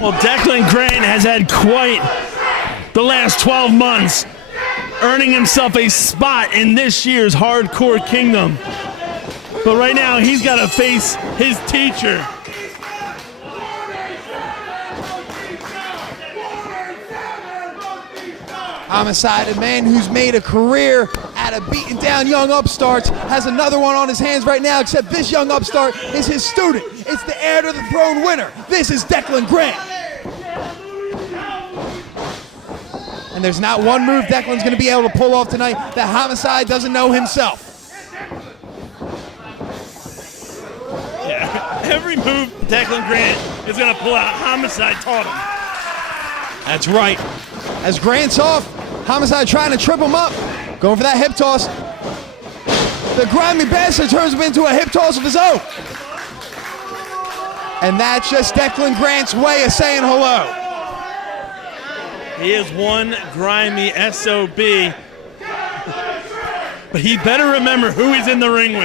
Well, Deklan Grant has had quite the last 12 months, earning himself a spot in this year's Hardcore Kingdom. But right now, he's got to face his teacher. Homicide, a man who's made a career out of beating down young upstarts, has another one on his hands right now, except this young upstart is his student. It's the heir to the throne winner. This is Deklan Grant. And there's not one move Deklan's going to be able to pull off tonight that Homicide doesn't know himself. Yeah, every move Deklan Grant is going to pull out, Homicide taught him. That's right. As Grant's off, Homicide trying to trip him up, going for that hip toss. The grimy bastard turns him into a hip toss of his own. And that's just Deklan Grant's way of saying hello. He is one grimy SOB, but he better remember who he's in the ring with.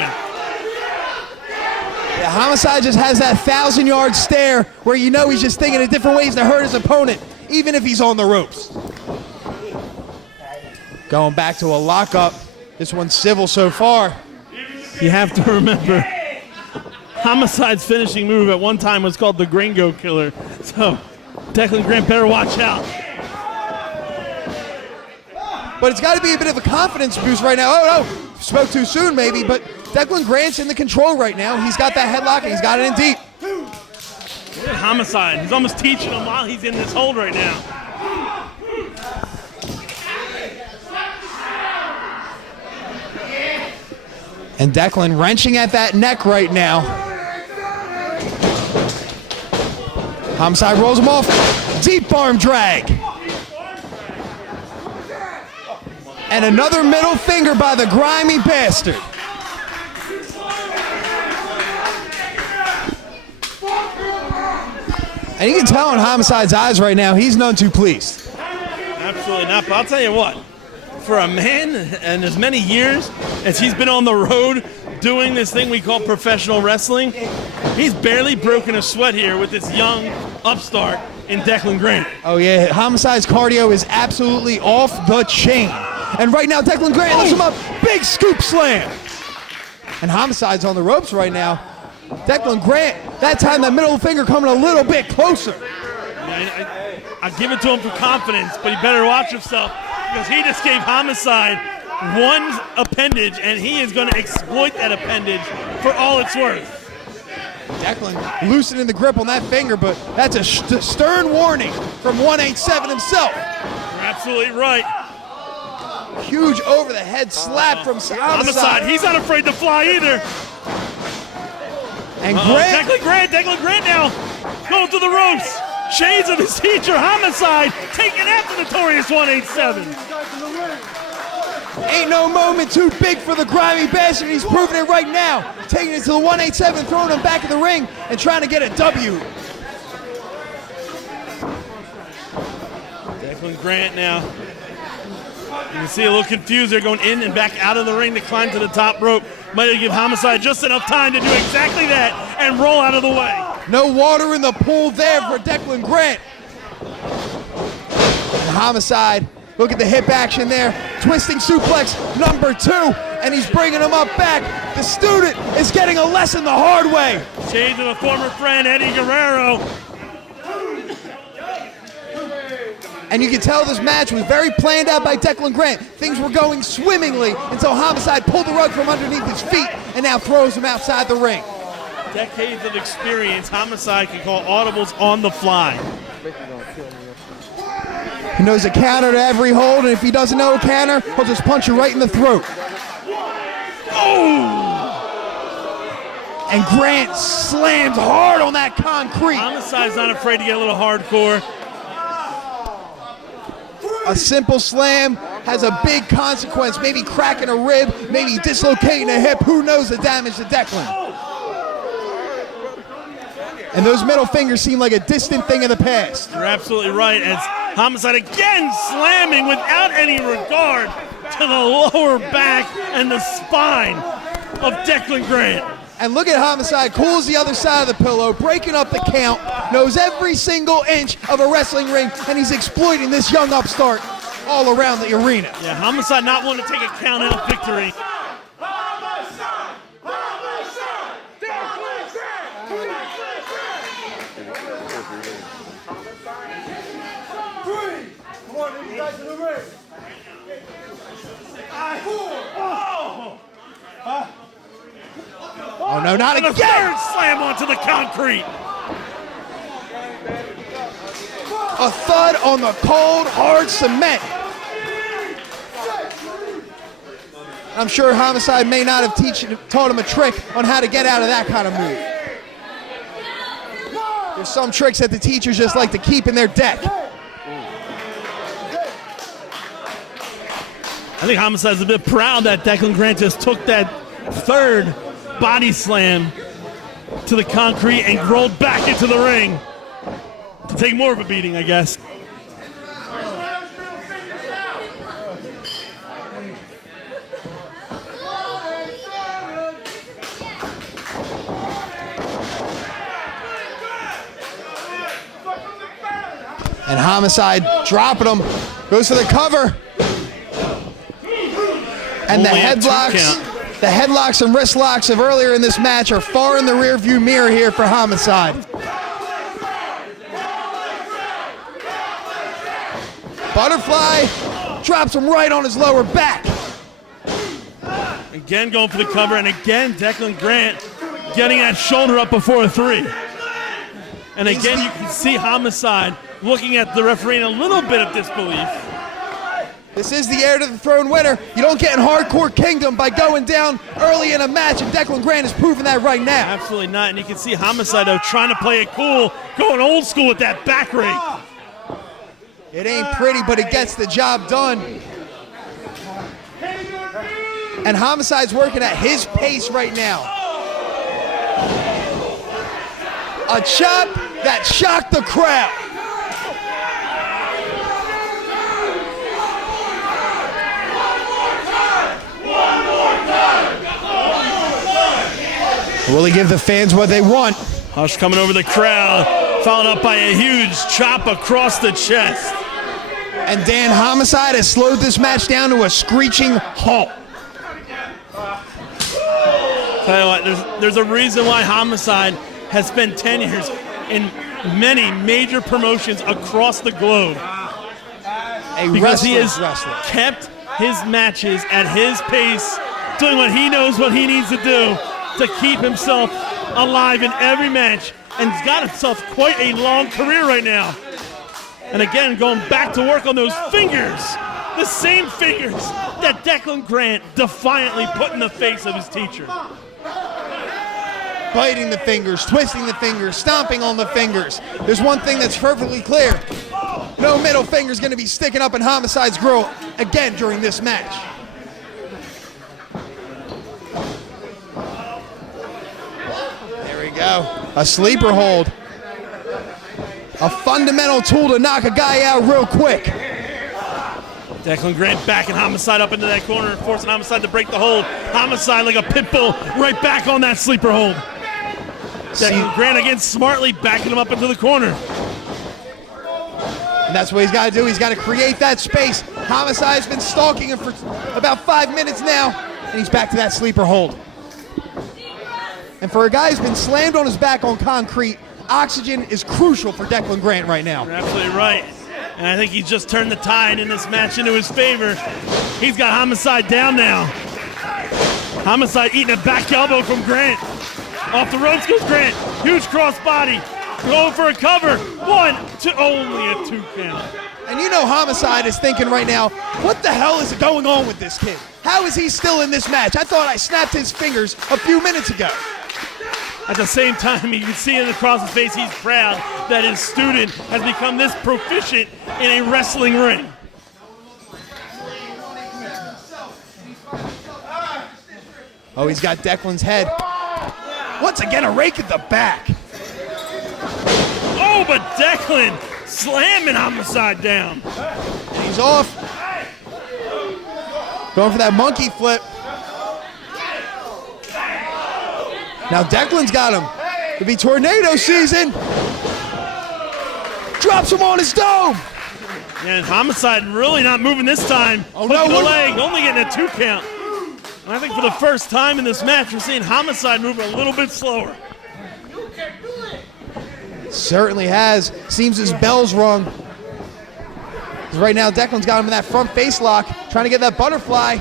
Yeah, Homicide just has that 1,000-yard stare where you know he's just thinking of different ways to hurt his opponent, even if he's on the ropes. Going back to a lockup. This one's civil so far. You have to remember, Homicide's finishing move at one time was called the Gringo Killer. So Deklan Grant better watch out. But it's got to be a bit of a confidence boost right now. Oh, no, spoke too soon maybe, but Deklan Grant's in the control right now. He's got that headlock and he's got it in deep. Look at Homicide. He's almost teaching him while he's in this hold right now. And Deklan wrenching at that neck right now. Homicide rolls him off. Deep arm drag. And another middle finger by the grimy bastard. And you can tell in Homicide's eyes right now, he's none too pleased. Absolutely not, but I'll tell you what. For a man and as many years as he's been on the road doing this thing we call professional wrestling, he's barely broken a sweat here with this young upstart in Deklan Grant. Oh yeah, Homicide's cardio is absolutely off the chain. And right now Deklan Grant lifts him up, big scoop slam. And Homicide's on the ropes right now. Deklan Grant, that time that middle finger coming a little bit closer. Yeah, I give it to him for confidence, but he better watch himself, because he just gave Homicide one appendage, and he is going to exploit that appendage for all it's worth. Declan loosening the grip on that finger, but that's a stern warning from 187 himself. You're absolutely right. Huge over-the-head slap from Homicide. He's not afraid to fly either. And Grant. Deklan Grant now going through the ropes. Shades of his teacher, Homicide, taking after Notorious 187. Ain't no moment too big for the grimy bastard. He's proving it right now. Taking it to the 187, throwing him back in the ring, and trying to get a W. Deklan Grant now. You can see a little confused. They're going in and back out of the ring to climb to the top rope. Might have given Homicide just enough time to do exactly that and roll out of the way. No water in the pool there for Deklan Grant. And Homicide, look at the hip action there. Twisting suplex number 2, and he's bringing him up back. The student is getting a lesson the hard way. Shades of a former friend, Eddie Guerrero. And you can tell this match was very planned out by Deklan Grant. Things were going swimmingly until Homicide pulled the rug from underneath his feet and now throws him outside the ring. Decades of experience, Homicide can call audibles on the fly. He knows a counter to every hold, and if he doesn't know a counter, he'll just punch you right in the throat. Oh! And Grant slams hard on that concrete. Homicide's not afraid to get a little hardcore. A simple slam has a big consequence, maybe cracking a rib, maybe dislocating a hip. Who knows the damage to Deklan? And those middle fingers seem like a distant thing of the past. You're absolutely right, as Homicide again slamming without any regard to the lower back and the spine of Deklan Grant. And look at Homicide, cools the other side of the pillow, breaking up the count, knows every single inch of a wrestling ring, and he's exploiting this young upstart all around the arena. Yeah, Homicide not wanting to take a count-out victory. Oh no, not And a again! third slam onto the concrete. A thud on the cold, hard cement. I'm sure Homicide may not have taught him a trick on how to get out of that kind of move. There's some tricks that the teachers just like to keep in their deck. I think Homicide's a bit proud that Deklan Grant just took that third body slam to the concrete and rolled back into the ring to take more of a beating, I guess. And Homicide dropping him, goes for the cover. And the Only a 2 headlocks, count. the headlocks and wrist locks of earlier in this match are far in the rearview mirror here for Homicide. Butterfly drops him right on his lower back. Again going for the cover, and again Deklan Grant getting that shoulder up before a 3. And again you can see Homicide looking at the referee in a little bit of disbelief. This is the heir to the throne winner. You don't get in Hardcore Kingdom by going down early in a match, and Deklan Grant is proving that right now. Absolutely not, and you can see Homicide though trying to play it cool, going old school with that back rake. It ain't pretty, but it gets the job done. And Homicide's working at his pace right now. A chop that shocked the crowd. Will he give the fans what they want? Hush coming over the crowd, followed up by a huge chop across the chest. And Dan, Homicide has slowed this match down to a screeching halt. Tell you what, there's a reason why Homicide has spent 10 years in many major promotions across the globe. Because he has kept his matches at his pace, doing what he knows what he needs to do to keep himself alive in every match, and he's got himself quite a long career right now. And again, going back to work on those fingers, the same fingers that Deklan Grant defiantly put in the face of his teacher. Biting the fingers, twisting the fingers, stomping on the fingers. There's one thing that's perfectly clear. No middle finger's gonna be sticking up in Homicide's grill again during this match. There we go. A sleeper hold. A fundamental tool to knock a guy out real quick. Deklan Grant backing Homicide up into that corner, forcing Homicide to break the hold. Homicide like a pit bull right back on that sleeper hold. Deklan Grant again smartly backing him up into the corner. And that's what he's got to do. He's got to create that space. Homicide's been stalking him for about 5 minutes now, and he's back to that sleeper hold. And for a guy who's been slammed on his back on concrete, oxygen is crucial for Deklan Grant right now. You're absolutely right. And I think he's just turned the tide in this match into his favor. He's got Homicide down now. Homicide eating a back elbow from Grant. Off the ropes goes Grant. Huge cross body. Going for a cover. 1, 2, only a 2 count. And you know Homicide is thinking right now, what the hell is going on with this kid? How is he still in this match? I thought I snapped his fingers a few minutes ago. At the same time, you can see it across his face, he's proud that his student has become this proficient in a wrestling ring. Oh, he's got Deklan's head. Once again, a rake at the back. Oh, but Deklan slamming Homicide down. And he's off. Going for that monkey flip. Now Deklan's got him. It'll be tornado season. Drops him on his dome. And Homicide really not moving this time. Oh, Hooking no, the leg, only getting a 2 count. And I think for the first time in this match, we're seeing Homicide move a little bit slower. Certainly has. Seems his bell's rung. 'Cause right now, Deklan's got him in that front face lock, trying to get that butterfly.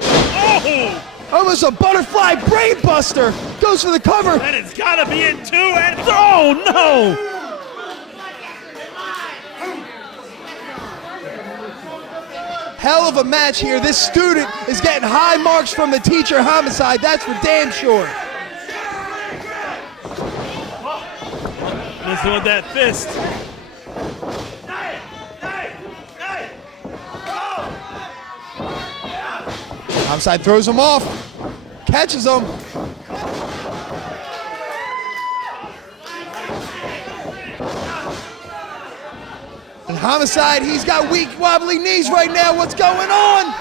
Oh! Almost a butterfly brain buster. Goes for the cover. And it's got to be in 2 and oh no! Hell of a match here. This student is getting high marks from the teacher, Homicide. That's for damn sure. Listen with that fist. Homicide throws him off. Catches him. And Homicide, he's got weak, wobbly knees right now. What's going on?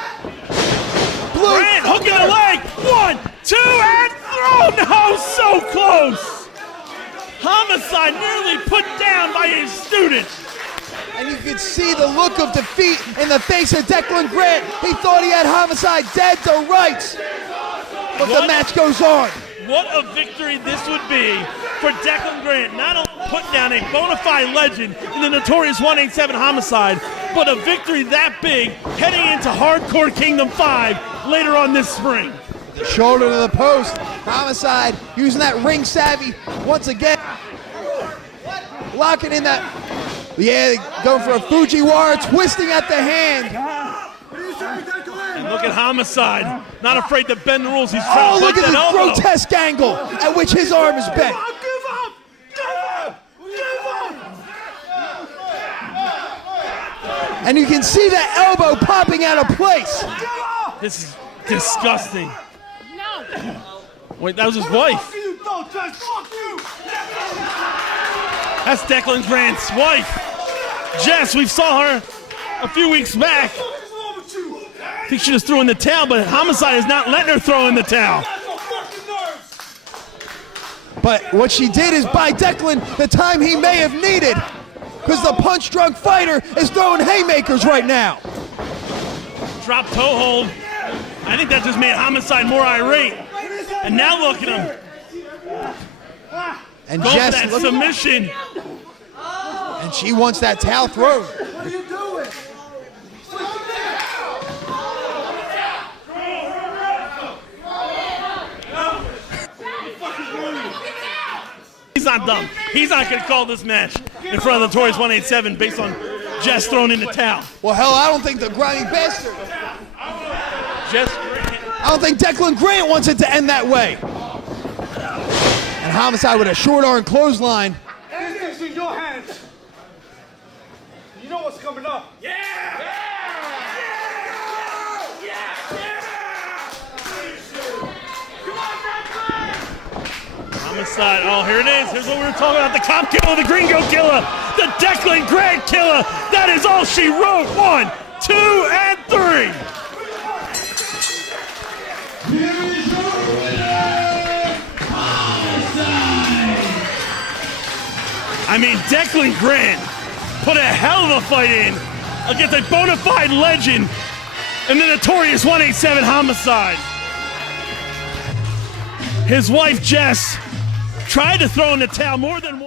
Blue. Grant hooking the leg. 1, 2, and oh no, so close. Homicide nearly put down by his student. And you can see the look of defeat in the face of Deklan Grant. He thought he had Homicide dead to rights. But the match goes on. What a victory this would be for Deklan Grant. Not only putting down a bona fide legend in the Notorious 187 Homicide, but a victory that big heading into Hardcore Kingdom 5 later on this spring. The shoulder to the post. Homicide using that ring savvy once again. Locking in that. Yeah, going for a Fujiwara, twisting at the hand. And look at Homicide, not afraid to bend the rules. He's trying Oh, to look bite at that this elbow. grotesque angle at which his arm is bent. And you can see that elbow popping out of place. This is disgusting. Wait, that was his wife. That's Deklan Grant's wife. Jess, we saw her a few weeks back. I think she just threw in the towel, but Homicide is not letting her throw in the towel. But what she did is buy Deklan the time he may have needed, because the punch-drunk fighter is throwing haymakers right now. Drop toe hold. I think that just made Homicide more irate. And now look at him. And Go for Jess, that look, submission. and she wants that towel thrown. He's not dumb. He's not going to call this match in front of the Notorious 187 based on Jess throwing in the towel. Well, hell, I don't think the grimy bastard. Jess, I don't think Deklan Grant wants it to end that way. And Homicide with a short arm clothesline. Everything's in your hands. You know what's coming up. Yeah! Homicide. Oh, here it is. Here's what we were talking about. The cop killer, the Gringo Killer, the Deklan Grant Killer. That is all she wrote. 1, 2, and 3. I mean, Deklan Grant put a hell of a fight in against a bona fide legend in the Notorious 187 Homicide. His wife, Jess, tried to throw in the towel more than once.